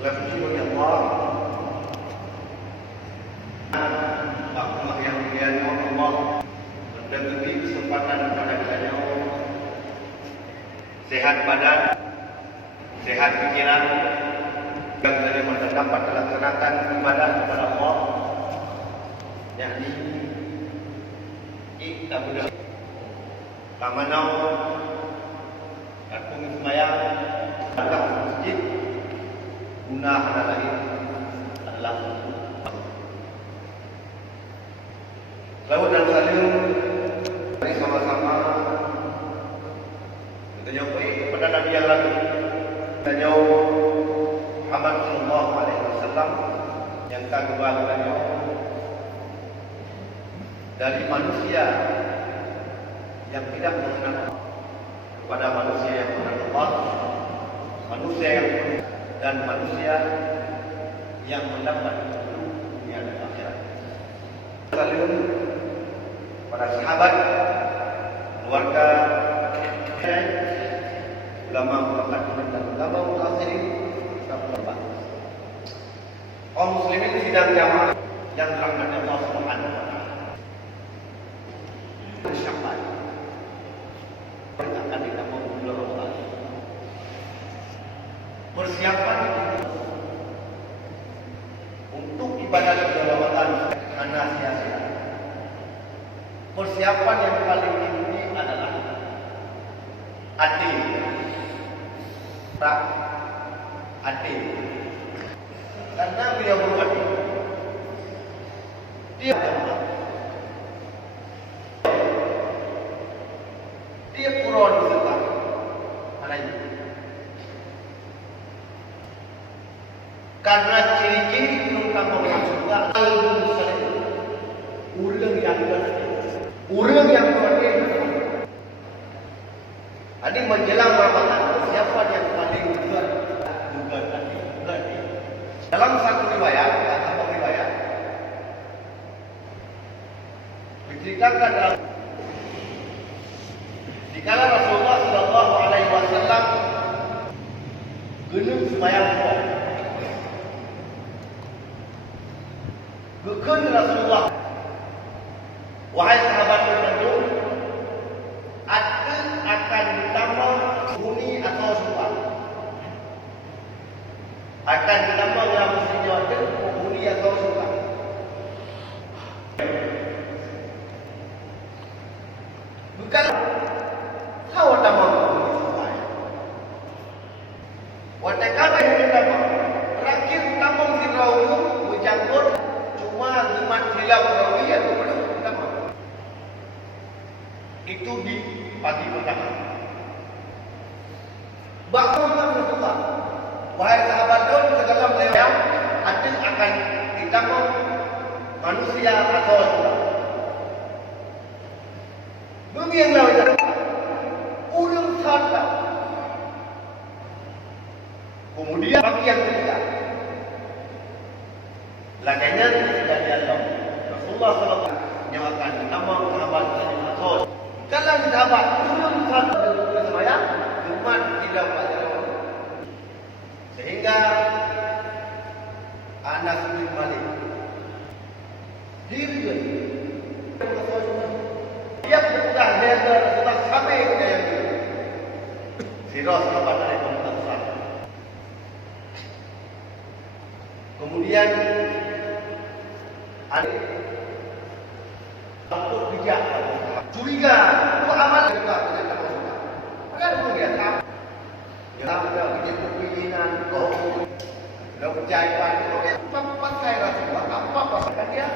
Puji bagi Allah. Allah yang mulia Allah memberi kesempatan kepada kita sehat badan, sehat pikiran, dan kita dapat melaksanakan ibadah kepada Allah. Yakni kita mudah kamanau dan pengismayang adalah masjid guna adalah lalu dan saling mari sama-sama kita jawab kepada Nabi yang lalu, kita jawab Muhammad sallallahu alaihi wasallam yang kedua kita jawab dari manusia yang tidak mengenal kepada manusia yang mengenal Allah, manusia yang dan manusia yang mendapat dunia dan akhirat. Saling para sahabat, keluarga, ulama mutaqaddimin dan ulama mutakhirin, kaum muslimin sidang jamaah yang dirahmati Allah Subhanahu wa taala. Bersyukur akan kita bulan Ramadan. Persiapan untuk ibadah bulan Ramadan karena sia-sia. Persiapan yang paling tinggi adalah hati. Hati. Karena beliau berhati. Dia Quran serta lain. Karena ciri-ciri terutama orang surga urang yang berhati. Ini menjelang Ramadan, siapa yang paling juga tadi. Dalam satu riwayat, diceritakan dalam dikala Rasulullah sallallahu alaihi wasallam genep sembahyang subuh. Gekeun Rasulullah, wahai sahabat tertentu, akan ditambah huni atau sumpah. Akan ditambah dalam sejauh itu huni atau sumpah. Bukan tahu nama huni sumpah. Watakala yang ditambah terakhir tambah sirauhu berjangkut cuma liman hilang rawi atau pertama. Itu di pagi pertama. Bangunlah Rasulullah. Wahai sahabat daun segala beliau ada akan ditambah manusia atau surga. Beginilah itu. Ulung sadar. Kemudian bagi yang ketiga. Laganya dari Allah. Rasulullah SAW menyampaikan nama sahabat atau kalau sahabat ulung sadar bersemayam umat tidak pada sehingga Anas bin Malik diri dia berkata Rasulullah sampai ke yang itu sirah sahabat dari Rasulullah. Kemudian ada untuk bijak curiga itu amal juga tidak Rasulullah. Kan begitu ya. Yang ada keinginan kau, kalau percaya pada itu, apa pakai Rasulullah? Apa pakai dia?